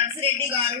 నర్సిరెడ్డి గారు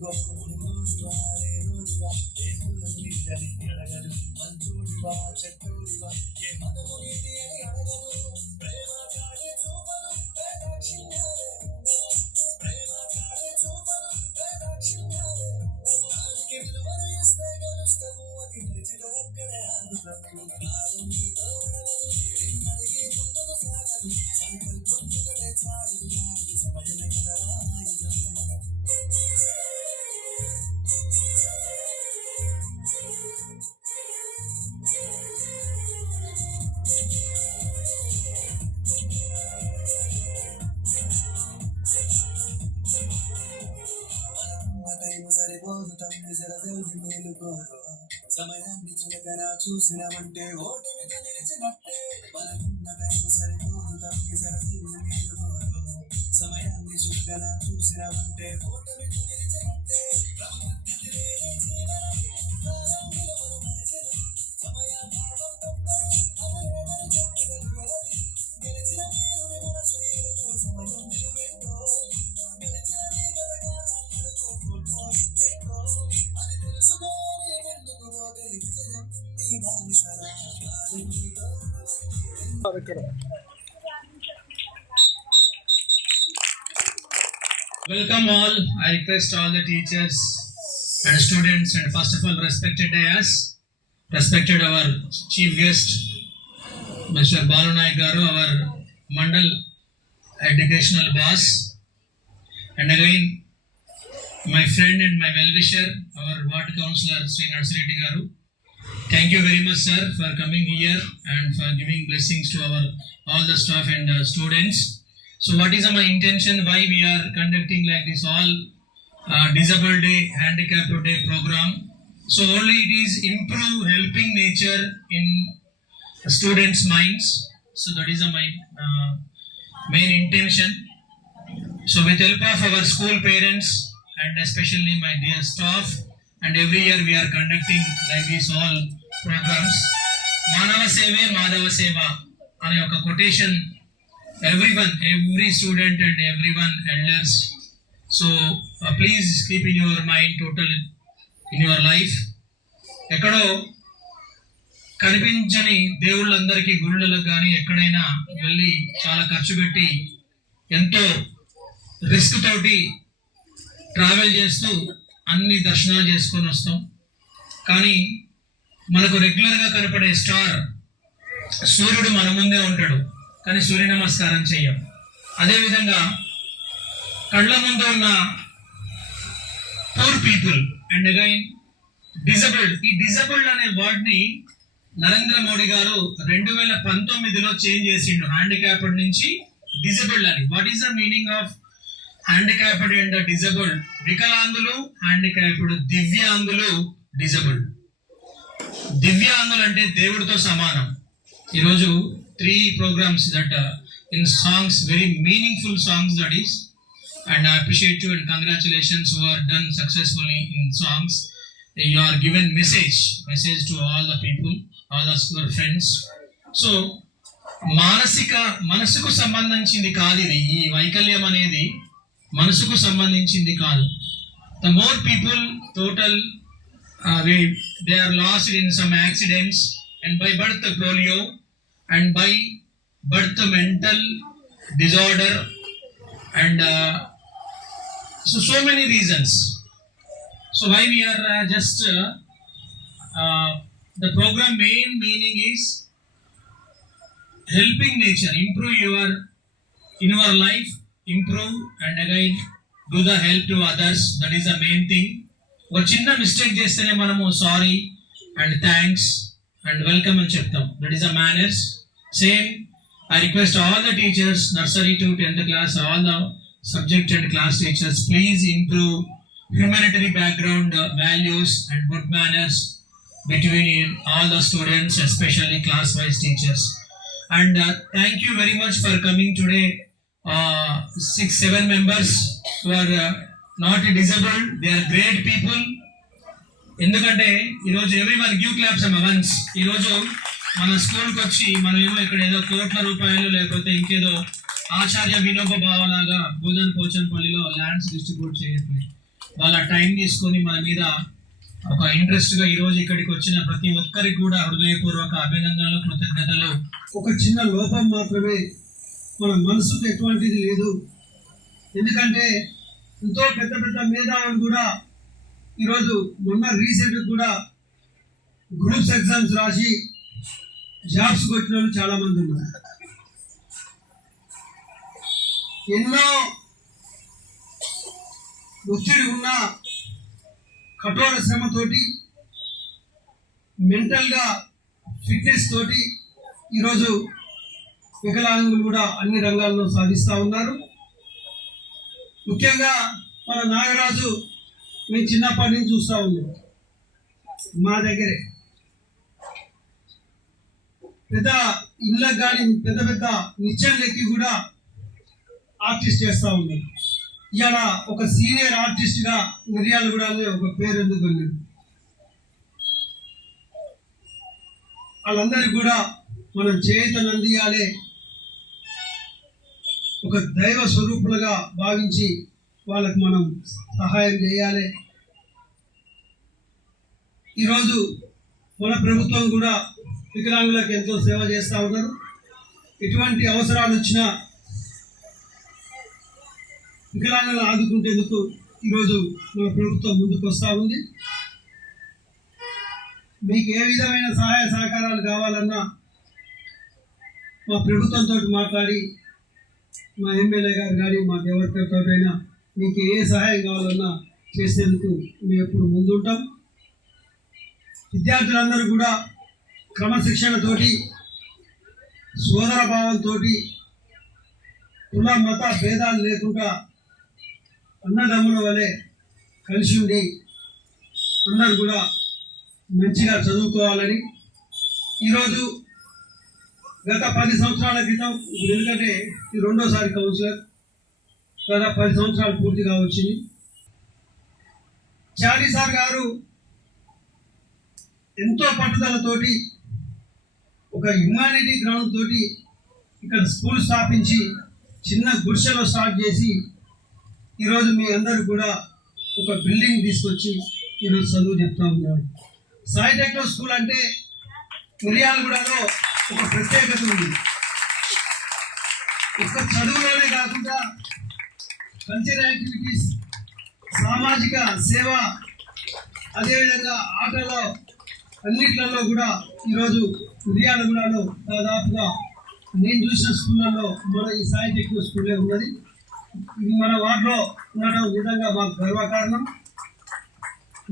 Gua. సమయాన్ని చులకన చూసినవంటే ఓటమితో నిలిచినట్టే. మనకున్న టైం సరిపోదు తమ్మి సరదవి మేలుకోరు సమయాన్ని చులకన చూసినవంటే ఓటమితో నిలిచినట్టే. క్రమపద్ధతి లేని జీవనం सारे करो welcome all I request all the teachers and students and first of all respected dais respected our chief guest mister Balu Naik garu our mandal educational boss and again my friend and my well wisher ward councillor Shri Narsareddy garu Thank you very much, sir, for coming here and for giving blessings to our all the staff and uh, students. So, what is my intention? Why we are conducting like this all uh, disabled day, handicap day program? So, only it is improve helping nature in students' minds. So, that is my uh, main intention. So, with help of our school parents and especially my dear staff, and every year we are conducting like this all programmes మానవ సేవే మాధవ సేవ అనే ఒక quotation every one every student and every one elders so please keep in your mind total in your life ఎక్కడో కనిపించని దేవుళ్ళందరికీ గుళ్ళలకు కానీ ఎక్కడైనా వెళ్ళి చాలా ఖర్చు పెట్టి ఎంతో రిస్క్ తోటి ట్రావెల్ చేస్తూ అన్ని దర్శనాలు చేసుకొని వస్తాం. కానీ మనకు రెగ్యులర్గా కనపడే స్టార్ సూర్యుడు మన ముందే ఉంటాడు. కానీ సూర్య నమస్కారం చెయ్యం. అదేవిధంగా కళ్ళ ముందు ఉన్న poor people and again disabled ఈ డిజబుల్డ్ అనే వర్డ్ని నరేంద్ర మోడీ గారు రెండు వేల పంతొమ్మిదిలో చేంజ్ చేసిండు. హ్యాండిక్యాప్డ్ నుంచి డిజబుల్డ్ అని. What is the meaning of handicapped and disabled వికలాంగులు హ్యాండిక్యాప్డ్ దివ్యాంగులు డిజబుల్డ్ దివ్యాంగులు అంటే దేవుడితో సమానం. ఈరోజు three programmes that in songs very meaningful songs that is and I appreciate you and congratulations who are done successfully in songs you are given message message to all the people all thus your friends so మానసిక మనసుకు సంబంధించింది కాదు ఇది. ఈ వైకల్యం అనేది మనసుకు సంబంధించింది కాదు. The more people total Uh, they are lost in some accidents and by birth polio and by birth mental disorder and uh, so so many reasons. So why we are uh, just uh, uh, the program main meaning is helping nature improve your in your life improve and again do the help to others. That is the main thing. ఒక చిన్న mistake చేస్తేనే మనము sorry and thanks and welcome అని చెప్తాం that is a manners same I request all the teachers nursery to tenth class all the subject and class teachers please improve humanitary background values and good manners between all the students, especially class wise teachers. And uh, thank you very much for coming today. Uh, six, seven members who are uh, not disabled, they are great people ఎందుకంటే ఈరోజు every one give claps అమ్మ once ఈరోజు మన స్కూల్కి వచ్చి మనం ఏమో ఇక్కడ ఏదో కోట్ల రూపాయలు లేకపోతే ఇంకేదో ఆచార్య వినోబ భావలాగా భూజన్ పోచన్పల్లిలో ల్యాండ్స్ డిస్ట్రిబ్యూట్ చేయట్లేదు వాళ్ళ టైం తీసుకొని మన మీద ఒక ఇంట్రెస్ట్గా ఈరోజు ఇక్కడికి వచ్చిన ప్రతి ఒక్కరికి కూడా హృదయపూర్వక అభినందనలు కృతజ్ఞతలు. ఒక చిన్న లోపం మాత్రమే మన మనసుకు ఎటువంటిది లేదు. ఎందుకంటే ఎంతో పెద్ద పెద్ద మేధావులు కూడా ఈరోజు మొన్న రీసెంట్ కూడా గ్రూప్స్ ఎగ్జామ్స్ రాసి జాబ్స్ కొట్టిన వాళ్ళు చాలా మంది ఉన్నారు. ఎన్నో ఒత్తిడి ఉన్న కఠోర శ్రమతోటి మెంటల్గా ఫిట్నెస్ తోటి ఈరోజు వికలాంగులు కూడా అన్ని రంగాల్లో సాధిస్తూ ఉన్నారు. ముఖ్యంగా మన నాగరాజు మేము చిన్నప్పటి నుంచి చూస్తూ ఉన్నాం మా దగ్గరే. పెద్ద ఇళ్ళకు కానీ పెద్ద పెద్ద నిత్యంలకి కూడా ఆర్టిస్ట్ చేస్తూ ఉన్నాడు ఇవాళ ఒక సీనియర్ ఆర్టిస్ట్గా మిరియాలు కూడా ఒక పేరు ఎందుకు వాళ్ళందరికీ కూడా మనం చేతను ఒక దైవ స్వరూపులుగా భావించి వాళ్ళకు మనం సహాయం చేయాలి. ఈరోజు మన ప్రభుత్వం కూడా వికలాంగులకు ఎంతో సేవ చేస్తూ ఉన్నారు. ఎటువంటి అవసరాలు వచ్చినా వికలాంగులను ఆదుకుంటేందుకు ఈరోజు మన ప్రభుత్వం ముందుకు వస్తూ ఉంది. మీకు ఏ విధమైన సహాయ సహకారాలు కావాలన్నా మా ప్రభుత్వంతో మాట్లాడి మా ఎమ్మెల్యే గారు కానీ మాకు తోటైనా మీకు ఏ సహాయం కావాలన్నా చేసేందుకు మేము ఎప్పుడు ముందుంటాం. విద్యార్థులందరూ కూడా క్రమశిక్షణతోటి సోదర భావంతో కుల మత భేదాలు లేకుండా అన్నదమ్ముల వలె కలిసి ఉండి అందరూ కూడా మంచిగా చదువుకోవాలని ఈరోజు గత పది సంవత్సరాల క్రితం ఇప్పుడు ఎందుకంటే ఇది రెండోసారి కౌన్సిలర్ గత పది సంవత్సరాలు పూర్తిగా వచ్చింది. చారీ సార్ గారు ఎంతో పట్టుదలతోటి ఒక హ్యుమానిటీ గ్రౌండ్ తోటి ఇక్కడ స్కూల్ స్థాపించి చిన్న గుడిసెలో స్టార్ట్ చేసి ఈరోజు మీ అందరూ కూడా ఒక బిల్డింగ్ తీసుకొచ్చి ఈరోజు చదువు చెప్తా ఉన్నాడు సాయి టెక్నో స్కూల్ అంటే మిర్యాలగూడలో ఒక ప్రత్యేకత ఉంది. ఒక్క చదువులోనే కాకుండా కల్చర్ యాక్టివిటీస్ సామాజిక సేవ అదేవిధంగా ఆటలో అన్నిట్లలో కూడా ఈరోజు ఉదయాలగూడలో దాదాపుగా నేను చూసిన స్కూళ్ళలో మన ఈ సాయి టెక్నో స్కూలే ఉన్నది. ఇది మన వార్డులో ఉండడం నిజంగా మాకు గర్వకారణం.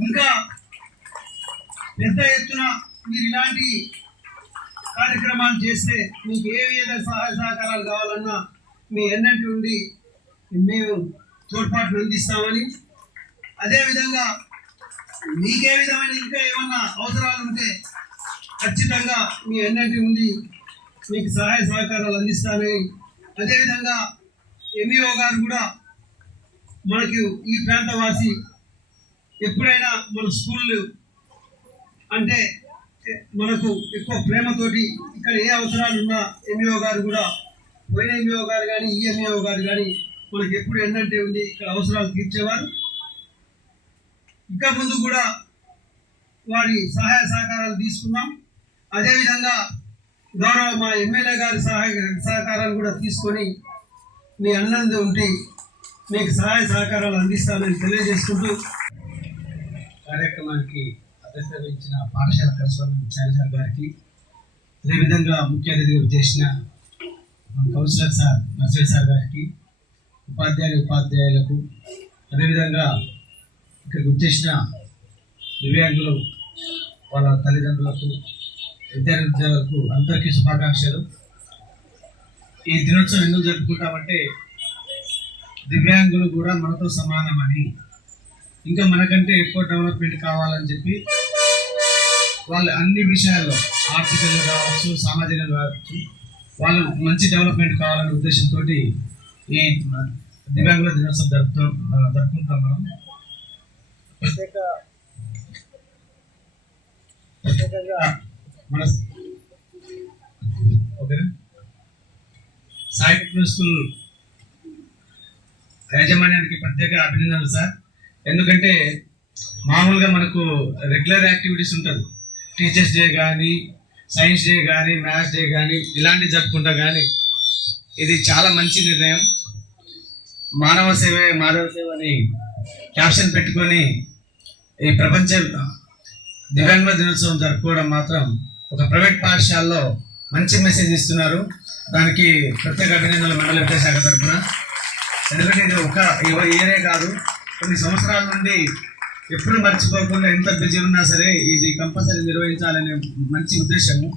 ఇంకా పెద్ద ఎత్తున మీరు ఇలాంటి కార్యక్రమాలు చేస్తే మీకు ఏ విధ సహాయ సహకారాలు కావాలన్నా మీ ఎన్నటి ఉండి మేము తోడ్పాటును అందిస్తామని. అదేవిధంగా మీకే విధమైన ఇంకా ఏమన్నా అవసరాలు ఉంటే ఖచ్చితంగా మీ ఎన్నటి ఉండి మీకు సహాయ సహకారాలు అందిస్తానని. అదేవిధంగా ఎంఈఓ గారు కూడా మనకు ఈ ప్రాంతవాసి ఎప్పుడైనా మన స్కూళ్ళు అంటే మనకు ఎక్కువ ప్రేమతోటి ఇక్కడ ఏ అవసరాలు ఉన్నా ఎంఈఓ గారు కూడా పోయిన ఎంఈఓ గారు కానీ ఈ ఎంఈఓ గారు కానీ మనకి ఎప్పుడు ఏంటంటే ఉంది ఇక్కడ అవసరాలు తీర్చేవారు. ఇంకా ముందు కూడా వారి సహాయ సహకారాలు తీసుకున్నాం. అదేవిధంగా గౌరవ మా ఎమ్మెల్యే గారి సహాయ సహకారాలు కూడా తీసుకొని మీ అన్నంది ఉండి మీకు సహాయ సహకారాలు అందిస్తానని తెలియజేసుకుంటూ కార్యక్రమానికి అధ్యక్షత పాఠశాల కరస్వామి చారిసార్ గారికి అదేవిధంగా ముఖ్య అతిథిగా చేసిన కౌన్సిలర్ సార్ నర్సరీ సార్ గారికి ఉపాధ్యాయులు ఉపాధ్యాయులకు అదేవిధంగా ఇక్కడికి వచ్చేసిన దివ్యాంగులు వాళ్ళ తల్లిదండ్రులకు విద్యార్థులకు అందరికీ శుభాకాంక్షలు. ఈ దినోత్సవం ఎందుకు జరుపుకుంటామంటే దివ్యాంగులు కూడా మనతో సమానమని ఇంకా మనకంటే ఎక్కువ డెవలప్మెంట్ కావాలని చెప్పి వాళ్ళు అన్ని విషయాల్లో ఆర్థికంగా కావచ్చు సామాజికంగా కావచ్చు వాళ్ళు మంచి డెవలప్మెంట్ కావాలనే ఉద్దేశంతో ఈ దివ్యాంగుల దినోత్సవం జరుపుతాం జరుపుకుంటాం మనం. ప్రత్యేక ప్రత్యేకంగా మన ఓకేనా? సాయి స్కూల్ యాజమాన్యానికి ప్రత్యేక అభినందనలు సార్. ఎందుకంటే మామూలుగా మనకు రెగ్యులర్ యాక్టివిటీస్ ఉంటుంది టీచర్స్ డే కానీ సైన్స్ డే కానీ మ్యాథ్స్ డే కానీ ఇలాంటివి జరుపుకుంటా కానీ ఇది చాలా మంచి నిర్ణయం. మానవ సేవే మాధవ సేవ అని క్యాప్షన్ పెట్టుకొని ఈ ప్రపంచ దివ్యాంగుల దినోత్సవం జరుపుకోవడం మాత్రం ఒక ప్రైవేట్ పాఠశాలలో మంచి మెసేజ్ ఇస్తున్నారు. దానికి ప్రత్యేక అభినందనలు మండల విద్యాశాఖ తరఫున. ఎందుకంటే ఇది ఒక ఇయరే కాదు. కొన్ని సంవత్సరాల నుండి ఎప్పుడు మర్చిపోకుండా ఎంత బిజీ ఉన్నా సరే ఇది కంపల్సరీ నిర్వహించాలనే మంచి ఉద్దేశము.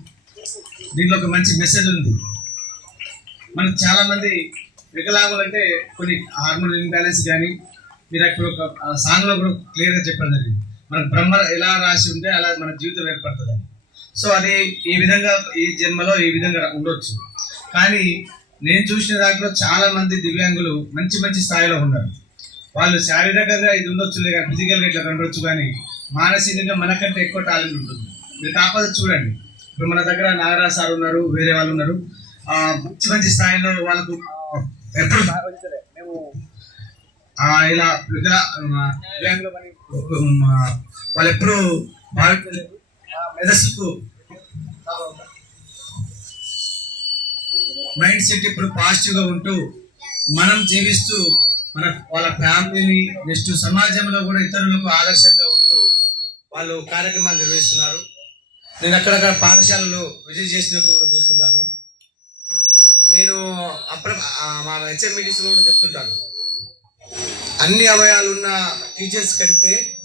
దీంట్లో ఒక మంచి మెసేజ్ ఉంది. మనకు చాలామంది వికలాంగులు అంటే కొన్ని హార్మోన్ ఇంబ్యాలెన్స్ కానీ మీరు అక్కడ ఒక సాంగ్లో కూడా క్లియర్గా చెప్పారు అది మనకు బ్రహ్మ ఎలా రాసి ఉంటే అలా మన జీవితం ఏర్పడుతుంది సో అది ఈ విధంగా ఈ జన్మలో ఈ విధంగా ఉండొచ్చు. కానీ నేను చూసిన దాంట్లో చాలా మంది దివ్యాంగులు మంచి మంచి స్థాయిలో ఉన్నారు. వాళ్ళు శారీరకంగా ఇది ఉండొచ్చు లేక ఫిజికల్గా ఇట్లా కనబడచ్చు కానీ మానసికంగా మనకంటే ఎక్కువ టాలెంట్ ఉంటుంది. మీరు కాకపోతే చూడండి. ఇప్పుడు మన దగ్గర నాగరాజ్ సార్ ఉన్నారు వేరే వాళ్ళు ఉన్నారు. ఆ, మంచి మంచి స్థాయిలో వాళ్ళకు ఎప్పుడు మేము ఆ, ఇలా వాళ్ళు ఎప్పుడు భావించలేదు మెదస్సుకు మైండ్ సెట్ ఇప్పుడు పాజిటివ్గా ఉంటూ మనం జీవిస్తూ మన వాళ్ళ ఫ్యామిలీని నెక్స్ట్ సమాజంలో కూడా ఇతరులకు ఆదర్శంగా ఉంటూ వాళ్ళు కార్యక్రమాలు నిర్వహిస్తున్నారు. నేను అక్కడక్కడ పాఠశాలలో విజిట్ చేసినప్పుడు కూడా చూస్తున్నాను నేను అప్ర మా హెచ్ఎం కూడా చెప్తుంటాను. అన్ని అవయాలు ఉన్న టీచర్స్ కంటే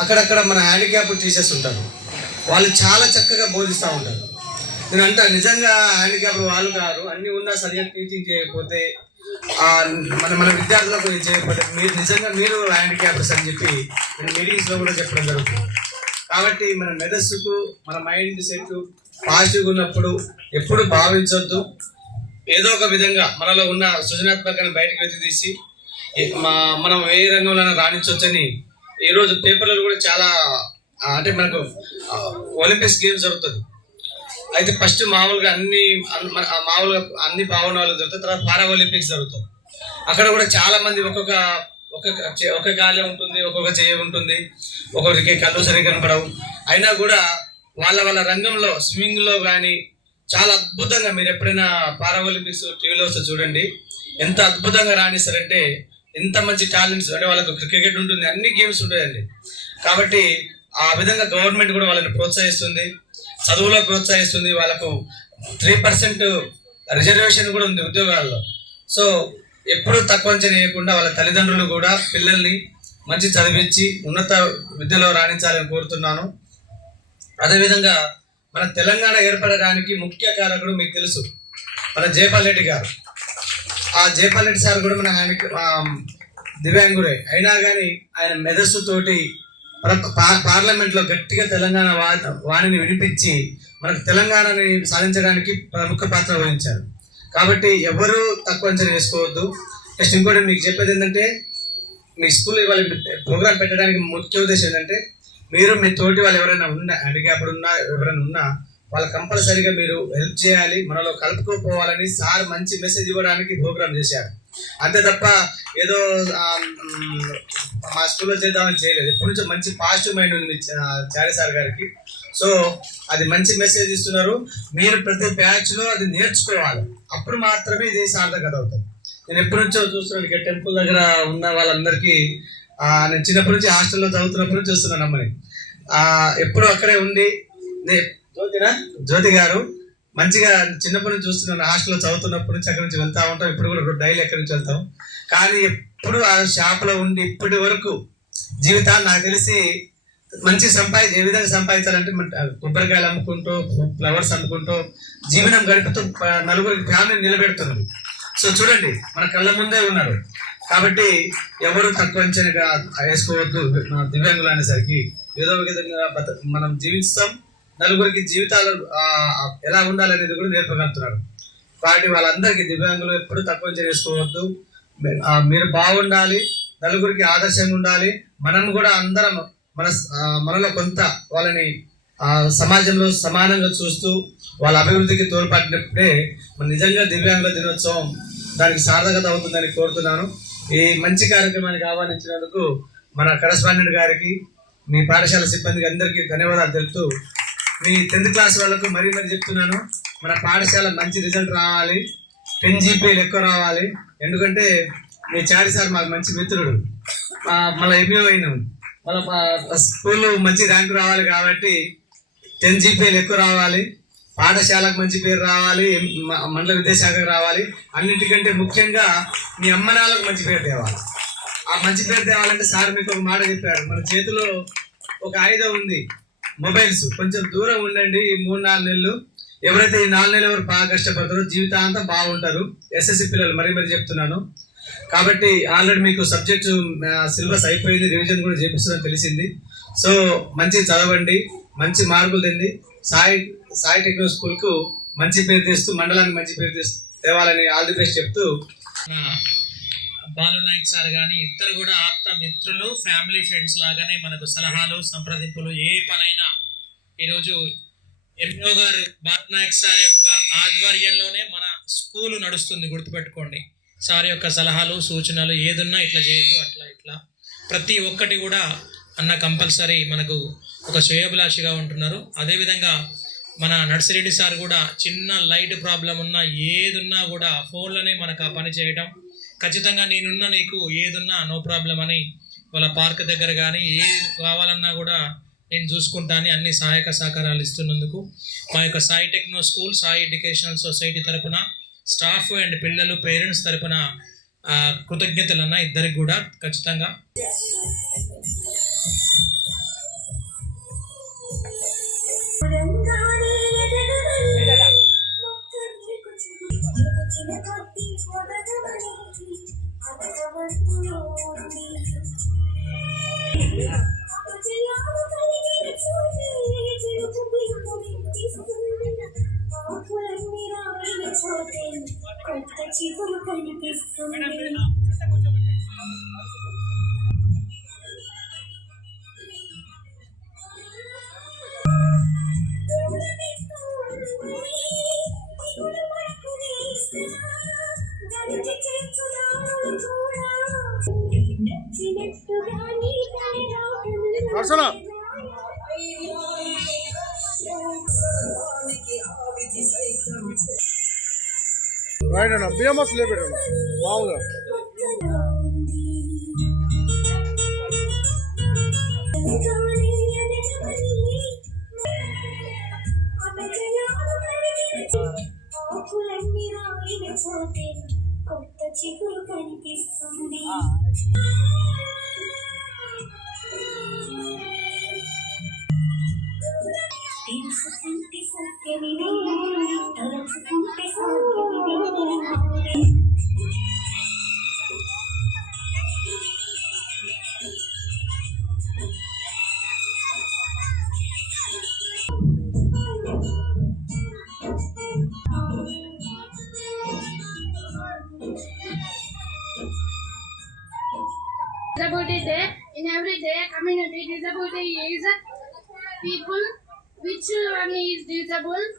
అక్కడక్కడ మన హ్యాండిక్యాప్ టీచర్స్ ఉంటారు. వాళ్ళు చాలా చక్కగా బోధిస్తూ ఉంటారు. నేను అంటా నిజంగా హ్యాండిక్యాప్ వాళ్ళు కాదు. అన్నీ ఉన్నా సరిగ్గా టీచింగ్ చేయకపోతే మన మన విద్యార్థులకు ఇది మీరు నిజంగా మీరు హ్యాండిక్యాప్స్ అని చెప్పి నేను మీటింగ్స్లో కూడా చెప్పడం జరుగుతుంది. కాబట్టి మన మెదస్సుకు మన మైండ్ సెట్ పాజిటివ్గా ఉన్నప్పుడు ఎప్పుడు భావించొద్దు. ఏదో ఒక విధంగా మనలో ఉన్న సృజనాత్మకాన్ని బయటకు వెతి తీసి మా మనం ఏ రంగంలో రాణించవచ్చని ఈరోజు పేపర్లో పేపర్లలో కూడా చాలా అంటే మనకు ఒలింపిక్స్ గేమ్స్ జరుగుతుంది. అయితే ఫస్ట్ మామూలుగా అన్ని మామూలుగా అన్ని భావనాలు జరుగుతాయి తర్వాత పారా ఒలింపిక్స్ జరుగుతాయి. అక్కడ కూడా చాలా మంది ఒక్కొక్క ఒక్కొక్క చే- ఒక గాలి ఉంటుంది ఒక్కొక్క చేయ ఉంటుంది ఒక్కొక్కరికి కళ్ళు సరిగ్గా కనపడవు. అయినా కూడా వాళ్ళ వాళ్ళ రంగంలో స్విమ్మింగ్లో కానీ చాలా అద్భుతంగా మీరు ఎప్పుడైనా పారా ఒలింపిక్స్ టీవీలో వస్తే చూడండి. ఎంత అద్భుతంగా రాణిస్తారంటే ఎంత మంచి టాలెంట్స్ అంటే వాళ్ళకు క్రికెట్ ఉంటుంది అన్ని గేమ్స్ ఉంటాయండి. కాబట్టి ఆ విధంగా గవర్నమెంట్ కూడా వాళ్ళని ప్రోత్సహిస్తుంది. చదువులో ప్రోత్సహిస్తుంది వాళ్ళకు త్రీ పర్సెంట్ రిజర్వేషన్ కూడా ఉంది ఉద్యోగాల్లో. సో ఎప్పుడూ తక్కువ చేయకుండా వాళ్ళ తల్లిదండ్రులు కూడా పిల్లల్ని మంచి చదివించి ఉన్నత విద్యలో రాణించాలని కోరుతున్నాను. అదేవిధంగా మన తెలంగాణ ఏర్పడడానికి ముఖ్య కారకుడు మీకు తెలుసు మన జయపాల్ రెడ్డి గారు. ఆ జయపాల్ రెడ్డి సార్ కూడా మన దివ్యాంగుడే. అయినా కానీ ఆయన మెదస్సుతోటి పార్లమెంట్లో పార్లమెంట్లో గట్టిగా తెలంగాణ వా- వాణిని వినిపించి మనకు తెలంగాణని సాధించడానికి ప్రముఖ పాత్ర వహించారు. కాబట్టి ఎవరు తక్కువ అంచనా వేసుకోవద్దు. నెక్స్ట్ ఇంకోటి మీకు చెప్పేది ఏంటంటే మీ స్కూల్ వాళ్ళ ప్రోగ్రామ్ పెట్టడానికి ముఖ్య ఉద్దేశం ఏంటంటే మీరు మీ తోటి వాళ్ళు ఎవరైనా ఉన్నా అప్పుడు ఉన్నా ఎవరైనా ఉన్నా వాళ్ళు కంపల్సరీగా మీరు హెల్ప్ చేయాలి మనలో కలుపుకోపోవాలని సార్ మంచి మెసేజ్ ఇవ్వడానికి ప్రోగ్రామ్ చేశారు. అంతే తప్ప ఏదో మా స్కూల్లో చేద్దామని చేయలేదు. ఎప్పటి నుంచో మంచి పాజిటివ్ మైండ్ ఉంది చారి సార్ గారికి. సో అది మంచి మెసేజ్ ఇస్తున్నారు. మీరు ప్రతి బ్యాచ్లో అది నేర్చుకోవాలి. అప్పుడు మాత్రమే ఇది సార్థకత అవుతుంది. నేను ఎప్పటి నుంచో చూస్తున్నాను ఇక్కడ టెంపుల్ దగ్గర ఉన్న వాళ్ళందరికీ నేను చిన్నప్పటి నుంచి హాస్టల్లో చదువుతున్నప్పటి నుంచి చూస్తున్నాను అమ్మని. ఎప్పుడు అక్కడే ఉండి నే- జ్యోతినా? జ్యోతి గారు. మంచిగా చిన్నప్పటి నుంచి చూస్తున్నాను. హాస్టల్లో చదువుతున్నప్పటి నుంచి అక్కడి నుంచి వెళ్తా ఉంటాం. ఇప్పుడు కూడా డైలీ ఎక్కడి నుంచి వెళ్తాం. కానీ ఎప్పుడు ఆ షాప్లో ఉండి ఇప్పటి వరకు జీవితాన్ని నాకు తెలిసి మంచి సంపాది ఏ విధంగా సంపాదించాలంటే మన- కొబ్బరికాయలు అమ్ముకుంటూ ఫ్లవర్స్ అమ్ముకుంటూ జీవనం గడుపుతూ నలుగురికి ఫ్యామిలీ నిలబెడుతున్నారు సో చూడండి మన కళ్ళ ముందే ఉన్నారు. కాబట్టి ఎవరు తక్కువ అంచనగా వేసుకోవద్దు. దివ్యాంగులు అనేసరికి ఏదో ఒక విధంగా మనం జీవిస్తాం. నలుగురికి జీవితాలు ఎలా ఉండాలనేది కూడా నేర్పగలుగుతున్నారు. కాబట్టి వాళ్ళందరికీ దివ్యాంగులు ఎప్పుడు తక్కువ చేసుకోవద్దు మీరు బాగుండాలి నలుగురికి ఆదర్శంగా ఉండాలి. మనం కూడా అందరం మన మనలో కొంత వాళ్ళని సమాజంలో సమానంగా చూస్తూ వాళ్ళ అభివృద్ధికి తోడ్పడినప్పుడే మన నిజంగా దివ్యాంగుల దినోత్సవం దానికి సార్థకత అవుతుందని కోరుతున్నాను. ఈ మంచి కార్యక్రమానికి ఆహ్వానించినందుకు మన కరస్పాండెంట్ గారికి మీ పాఠశాల సిబ్బందికి అందరికీ ధన్యవాదాలు తెలుపుతూ మీ టెన్త్ క్లాస్ వాళ్ళకు మరీ మరీ చెప్తున్నాను. మన పాఠశాల మంచి రిజల్ట్ రావాలి. టెన్ జీపీలు ఎక్కువ రావాలి. ఎందుకంటే మీ చారి సార్ మాకు మంచి మిత్రుడు. మళ్ళీ ఎంఏ అయినాం. మళ్ళీ స్కూల్లో మంచి ర్యాంక్ రావాలి కాబట్టి టెన్ జీపీలు ఎక్కువ రావాలి. పాఠశాలకు మంచి పేరు రావాలి. మండల విద్యాశాఖకు రావాలి. అన్నిటికంటే ముఖ్యంగా మీ అమ్మ నాన్నలకు మంచి పేరు తేవాలి. ఆ మంచి పేరు తేవాలంటే సార్ మీకు ఒక మాట చెప్పారు. మన చేతిలో ఒక ఆయుధం ఉంది. మొబైల్స్. కొంచెం దూరం ఉండండి ఈ మూడు నాలుగు నెలలు. ఎవరైతే ఈ నాలుగు నెలలు ఎవరు బాగా కష్టపడతారో జీవితాంతం బాగుంటారు. ఎస్ఎస్సి పిల్లలు మరీ మరీ చెప్తున్నాను. కాబట్టి ఆల్రెడీ మీకు సబ్జెక్టు సిలబస్ అయిపోయింది రివిజన్ కూడా చేపిస్తుందని తెలిసింది. సో మంచి చదవండి మంచి మార్కులు తింది సాయి సాయి టెక్నో స్కూల్కు మంచి పేరు తెస్తూ మండలానికి మంచి పేరు తెస్తూ తేవాలని ఆల్ ది బెస్ట్ చెప్తూ బాలు నాయక్ సార్ కానీ ఇద్దరు కూడా ఆప్త మిత్రులు ఫ్యామిలీ ఫ్రెండ్స్ లాగానే మనకు సలహాలు సంప్రదింపులు ఏ పనైనా ఈరోజు ఎంఓ గారు బాలు నాయక్ సార్ యొక్క ఆధ్వర్యంలోనే మన స్కూలు నడుస్తుంది గుర్తుపెట్టుకోండి. సార్ యొక్క సలహాలు సూచనలు ఏదున్నా ఇట్లా చేయొద్దు అట్లా ఇట్లా. ప్రతి ఒక్కటి కూడా అన్న కంపల్సరీ మనకు ఒక శ్రేయభిలాషిగా ఉంటున్నారు. అదేవిధంగా మన నర్సిరెడ్డి సార్ కూడా చిన్న లైట్ ప్రాబ్లం ఉన్నా ఏదున్నా కూడా ఫోన్లోనే మనకు ఆ పని చేయడం ఖచ్చితంగా నేనున్నా నీకు ఏదున్నా నో ప్రాబ్లం అని వాళ్ళ పార్క్ దగ్గర కానీ ఏది కావాలన్నా కూడా నేను చూసుకుంటాను అన్ని సహాయక సహకారాలు ఇస్తున్నందుకు. మా యొక్క Sai techno school Sai educational society తరపున స్టాఫ్ అండ్ పిల్లలు పేరెంట్స్ తరపున కృతజ్ఞతలన్న ఇద్దరికి కూడా ఖచ్చితంగా. రైట్ అన్న బిఎంఎస్ లేపెట్టండి మామూలుగా కొత్త చిగురు కనిపిస్తుంది. Which one is disabled.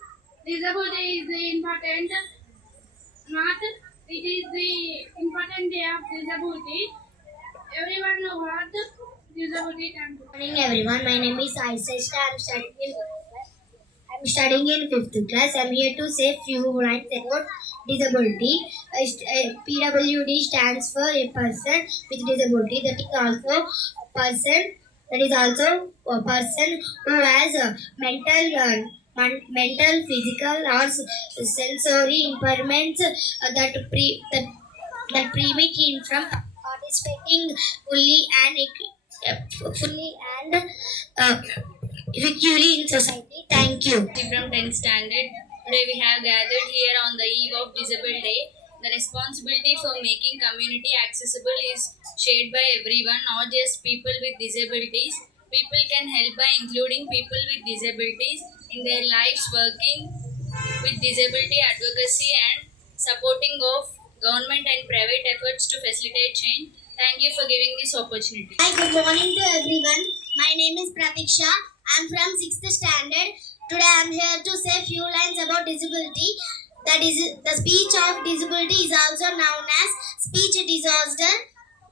Disability is the important, not it is the important day of disability. Everyone know what disability can do. morning everyone. My name is Aisha. I'm studying in I'm studying in fifth class. I'm here to say few lines about disability. Uh, uh, PWD stands for a person with disability. That is also a person. That is also a person who has uh, mental, uh, mental, physical, or sensory impairments uh, that pre- that that prevent him from participating fully and uh, fully and uh, effectively in society. Thank you. from 10th standard. Today we have gathered here on the eve of Disabled Day. The responsibility for making community accessible is shared by everyone, not just people with disabilities. People can help by including people with disabilities in their lives, working with disability advocacy and supporting of government and private efforts to facilitate change. Thank you for giving this opportunity. Hi, good morning to everyone. My name is Pratiksha. I'm from 6th standard. Today I'm here to say few lines about disability. The, the speech of disability is also known as speech disorder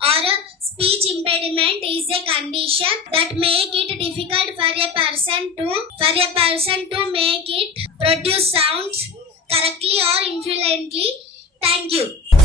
or speech impediment is a condition that make it difficult for a person to for a person to make it produce sounds correctly or influently. Thank you.